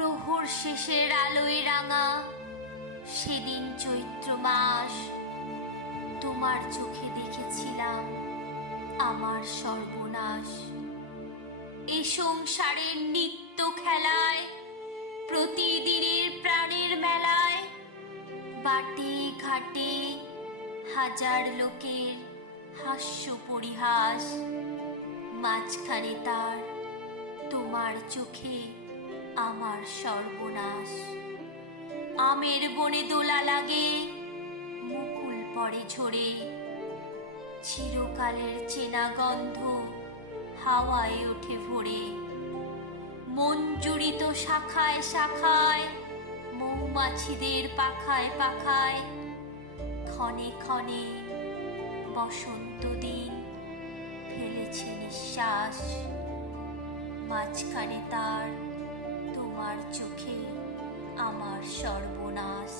প্রহর শেষের আলোয় রাঙা সেদিন চৈত্র মাস, তোমার চোখে দেখেছিলাম আমার সর্বনাশ। এ সংসারের নিত্য খেলায়, প্রতিদিনের প্রাণের মেলায়, বাটে ঘাটে হাজার লোকের হাস্য পরিহাস, মাঝখানে তার তোমার চোখে আমার সর্বনাশ। আমের বনে দোলা লাগে, মুকুল পড়ে ঝরে, চিরকালের চেনা গন্ধ হাওয়ায় ওঠে ভরে। মঞ্জুরিত শাখায় শাখায়, মৌমাছিদের পাখায় পাখায়, ক্ষণে ক্ষণে বসন্ত দিন ফেলেছে নিঃশ্বাস। মাঝখানে তার তোমার চোখে আমার সর্বনাশ।